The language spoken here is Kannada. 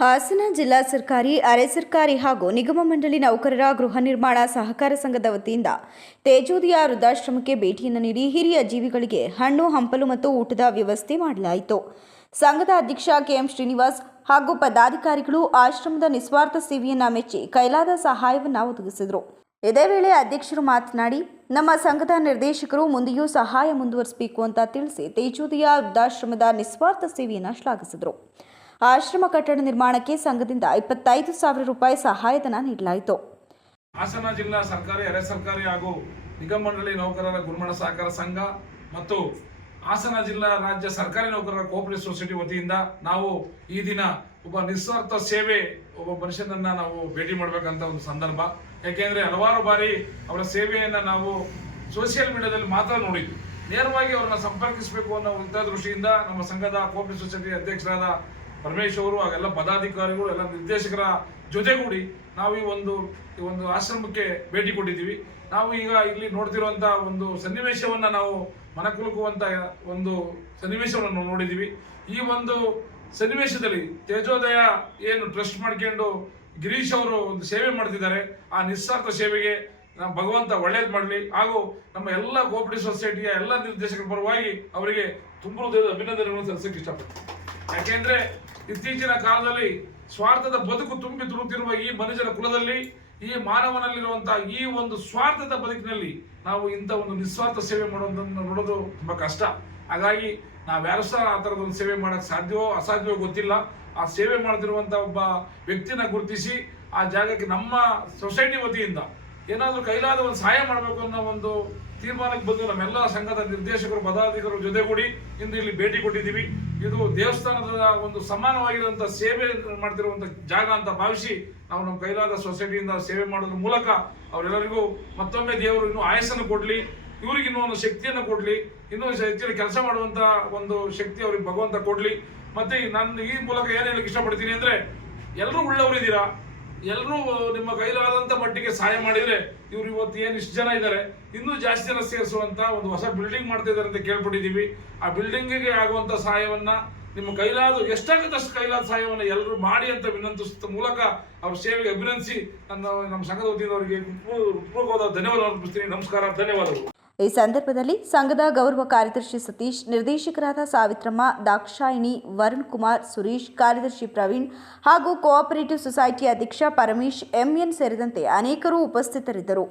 ಹಾಸನ ಜಿಲ್ಲಾ ಸರ್ಕಾರಿ, ಅರೆ ಸರ್ಕಾರಿ ಹಾಗೂ ನಿಗಮ ಮಂಡಳಿ ನೌಕರರ ಗೃಹ ನಿರ್ಮಾಣ ಸಹಕಾರ ಸಂಘದ ವತಿಯಿಂದ ತೇಜೋದಿಯ ವೃದ್ಧಾಶ್ರಮಕ್ಕೆ ಭೇಟಿಯನ್ನು ನೀಡಿ ಹಿರಿಯ ಜೀವಿಗಳಿಗೆ ಹಣ್ಣು, ಹಂಪಲು ಮತ್ತು ಊಟದ ವ್ಯವಸ್ಥೆ ಮಾಡಲಾಯಿತು. ಸಂಘದ ಅಧ್ಯಕ್ಷ ಕೆಎಂ ಶ್ರೀನಿವಾಸ್ ಹಾಗೂ ಪದಾಧಿಕಾರಿಗಳು ಆಶ್ರಮದ ನಿಸ್ವಾರ್ಥ ಸೇವೆಯನ್ನು ಮೆಚ್ಚಿ ಕೈಲಾದ ಸಹಾಯವನ್ನು ಒದಗಿಸಿದರು. ಇದೇ ವೇಳೆ ಅಧ್ಯಕ್ಷರು ಮಾತನಾಡಿ, ನಮ್ಮ ಸಂಘದ ನಿರ್ದೇಶಕರು ಮುಂದೆಯೂ ಸಹಾಯ ಮುಂದುವರಿಸಬೇಕು ಅಂತ ತಿಳಿಸಿ ತೇಜೋದಿಯ ವೃದ್ಧಾಶ್ರಮದ ನಿಸ್ವಾರ್ಥ ಸೇವೆಯನ್ನು ಶ್ಲಾಘಿಸಿದರು. ಆಶ್ರಮ ಕಟ್ಟಡ ನಿರ್ಮಾಣಕ್ಕೆ ಸಂಘದಿಂದ ಇಪ್ಪತ್ತೈದು ಸಾವಿರ ರೂಪಾಯಿ ಸಹಾಯಧನ ನೀಡಲಾಯಿತು. ಹಾಸನ ಜಿಲ್ಲಾ ಸರ್ಕಾರಿ, ಅರೆ ಸರ್ಕಾರಿ ಹಾಗೂ ನಿಗಮ ಮಂಡಳಿ ನೌಕರರ ಗುರುಮಣ ಸಹಕಾರ ಸಂಘ ಮತ್ತು ಹಾಸನ ಜಿಲ್ಲಾ ರಾಜ್ಯ ಸರ್ಕಾರಿ ನೌಕರರ ಕೋಪರೇಟ್ ಸೊಸೈಟಿ ವತಿಯಿಂದ ನಾವು ಈ ದಿನ ಒಬ್ಬ ನಿಸ್ವಾರ್ಥ ಸೇವೆ, ಒಬ್ಬ ಮನುಷ್ಯನನ್ನ ನಾವು ಭೇಟಿ ಮಾಡಬೇಕಂತ ಒಂದು ಸಂದರ್ಭ. ಯಾಕೆಂದ್ರೆ ಹಲವಾರು ಬಾರಿ ಅವರ ಸೇವೆಯನ್ನ ನಾವು ಸೋಷಿಯಲ್ ಮೀಡಿಯಾದಲ್ಲಿ ಮಾತ್ರ ನೋಡಿದ್ವಿ. ನೇರವಾಗಿ ಅವರನ್ನ ಸಂಪರ್ಕಿಸಬೇಕು ಅನ್ನೋ ದೃಷ್ಟಿಯಿಂದ ನಮ್ಮ ಸಂಘದ ಕೋಪರೇಟ್ ಸೊಸೈಟಿ ಅಧ್ಯಕ್ಷರಾದ ಪರಮೇಶ್ ಅವರು ಹಾಗೆಲ್ಲ ಪದಾಧಿಕಾರಿಗಳು ಎಲ್ಲ ನಿರ್ದೇಶಕರ ಜೊತೆಗೂಡಿ ನಾವು ಈ ಒಂದು ಈ ಒಂದು ಆಶ್ರಮಕ್ಕೆ ಭೇಟಿ ಕೊಟ್ಟಿದ್ದೀವಿ. ನಾವು ಈಗ ಇಲ್ಲಿ ನೋಡ್ತಿರುವಂತ ಒಂದು ಸನ್ನಿವೇಶವನ್ನ ನಾವು ಮನಕುಲುಕುವಂತ ಒಂದು ಸನ್ನಿವೇಶವನ್ನು ನಾವು ನೋಡಿದ್ದೀವಿ. ಈ ಒಂದು ಸನ್ನಿವೇಶದಲ್ಲಿ ತೇಜೋದಯ ಏನು ಟ್ರಸ್ಟ್ ಮಾಡ್ಕೊಂಡು ಗಿರೀಶ್ ಅವರು ಒಂದು ಸೇವೆ ಮಾಡ್ತಿದ್ದಾರೆ. ಆ ನಿಸ್ವಾರ್ಥ ಸೇವೆಗೆ ನಮ್ಮ ಭಗವಂತ ಒಳ್ಳೇದು ಮಾಡಲಿ. ಹಾಗೂ ನಮ್ಮ ಎಲ್ಲ ಕೋಪರೇಟಿವ್ ಸೊಸೈಟಿಯ ಎಲ್ಲ ನಿರ್ದೇಶಕರ ಪರವಾಗಿ ಅವರಿಗೆ ತುಂಬ ಅಭಿನಂದನೆಗಳನ್ನು ಸಲ್ಲಿಸಕ್ಕೆ ಇಷ್ಟಪಡ್ತೀನಿ. ಯಾಕೆಂದ್ರೆ ಇತ್ತೀಚಿನ ಕಾಲದಲ್ಲಿ ಸ್ವಾರ್ಥದ ಬದುಕು ತುಂಬಿ ತುಳುತ್ತಿರುವ ಈ ಮನುಷ್ಯನ ಕುಲದಲ್ಲಿ, ಈ ಮಾನವನಲ್ಲಿರುವಂತಹ ಈ ಒಂದು ಸ್ವಾರ್ಥದ ಬದುಕಿನಲ್ಲಿ ನಾವು ಇಂಥ ಒಂದು ನಿಸ್ವಾರ್ಥ ಸೇವೆ ಮಾಡೋದನ್ನು ನೋಡೋದು ತುಂಬಾ ಕಷ್ಟ. ಹಾಗಾಗಿ ನಾವ್ಯಾರು ಸಹ ಆ ಥರದ ಒಂದು ಸೇವೆ ಮಾಡೋಕ್ಕೆ ಸಾಧ್ಯವೋ ಅಸಾಧ್ಯವೋ ಗೊತ್ತಿಲ್ಲ. ಆ ಸೇವೆ ಮಾಡ್ತಿರುವಂಥ ಒಬ್ಬ ವ್ಯಕ್ತಿನ ಗುರುತಿಸಿ ಆ ಜಾಗಕ್ಕೆ ನಮ್ಮ ಸೊಸೈಟಿ ವತಿಯಿಂದ ಏನಾದರೂ ಕೈಲಾದ ಒಂದು ಸಹಾಯ ಮಾಡಬೇಕು ಅನ್ನೋ ಒಂದು ತೀರ್ಮಾನಕ್ಕೆ ಬಂದು ನಮ್ಮೆಲ್ಲ ಸಂಘದ ನಿರ್ದೇಶಕರು, ಪದಾಧಿಕಾರಿಗಳ ಜೊತೆಗೂಡಿ ಇಂದು ಇಲ್ಲಿ ಭೇಟಿ ಕೊಟ್ಟಿದ್ದೀವಿ. ಇದು ದೇವಸ್ಥಾನದ ಒಂದು ಸಮಾನವಾಗಿರುವಂಥ ಸೇವೆ ಮಾಡ್ತಿರುವಂಥ ಜಾಗ ಅಂತ ಭಾವಿಸಿ ನಾವು ನಮ್ಮ ಕೈಲಾದ ಸೊಸೈಟಿಯಿಂದ ಸೇವೆ ಮಾಡೋದ್ರ ಮೂಲಕ ಅವರೆಲ್ಲರಿಗೂ ಮತ್ತೊಮ್ಮೆ ದೇವರು ಇನ್ನೂ ಆಯಸ್ಸನ್ನು ಕೊಡಲಿ, ಇವ್ರಿಗೆ ಇನ್ನೂ ಒಂದು ಶಕ್ತಿಯನ್ನು ಕೊಡಲಿ, ಇನ್ನೂ ಹೆಚ್ಚಿನ ಕೆಲಸ ಮಾಡುವಂತ ಒಂದು ಶಕ್ತಿ ಅವ್ರಿಗೆ ಭಗವಂತ ಕೊಡ್ಲಿ. ಮತ್ತೆ ನಾನು ಈ ಮೂಲಕ ಏನು ಹೇಳಕ್ ಇಷ್ಟಪಡ್ತೀನಿ ಅಂದ್ರೆ ಎಲ್ಲರೂ ಉಳ್ಳವರಿದ್ದೀರಾ? ಎಲ್ಲರೂ ನಿಮ್ಮ ಕೈಲಾದಂತ ಮಟ್ಟಿಗೆ ಸಹಾಯ ಮಾಡಿದ್ರೆ ಇವ್ರು ಇವತ್ತು ಏನು ಇಷ್ಟು ಜನ ಇದ್ದಾರೆ, ಇನ್ನೂ ಜಾಸ್ತಿ ಜನ ಸೇರಿಸುವಂತ ಒಂದು ಹೊಸ ಬಿಲ್ಡಿಂಗ್ ಮಾಡ್ತಾ ಇದ್ದಾರೆ ಅಂತ ಕೇಳ್ಬಿಟ್ಟಿದೀವಿ. ಆ ಬಿಲ್ಡಿಂಗಿಗೆ ಆಗುವಂತ ಸಹಾಯವನ್ನ ನಿಮ್ಮ ಕೈಲಾದ, ಎಷ್ಟಾಗುತ್ತಷ್ಟು ಕೈಲಾದ ಸಹಾಯವನ್ನು ಎಲ್ಲರೂ ಮಾಡಿ ಅಂತ ವಿನಂತಿಸುತ್ತ ಮೂಲಕ ಅವ್ರ ಸೇವೆಗೆ ಅಭಿನಂದಿಸಿ ನನ್ನ, ನಮ್ಮ ಸಂಘದ ವತಿಯಿಂದ ಅವರಿಗೆ ಧನ್ಯವಾದ ಅರ್ಪಿಸ್ತೀನಿ. ನಮಸ್ಕಾರ, ಧನ್ಯವಾದಗಳು. ಈ ಸಂದರ್ಭದಲ್ಲಿ ಸಂಘದ ಗೌರವ ಕಾರ್ಯದರ್ಶಿ ಸತೀಶ್, ನಿರ್ದೇಶಕರಾದ ಸಾವಿತ್ರಮ್ಮ, ದಾಕ್ಷಾಯಿಣಿ, ವರುಣ್ ಕುಮಾರ್, ಸುರೇಶ್, ಕಾರ್ಯದರ್ಶಿ ಪ್ರವೀಣ್ ಹಾಗೂ ಕೋಆಪರೇಟಿವ್ ಸೊಸೈಟಿ ಅಧ್ಯಕ್ಷ ಪರಮೇಶ್, ಎಂಎನ್ ಸೇರಿದಂತೆ ಅನೇಕರು ಉಪಸ್ಥಿತರಿದ್ದರು.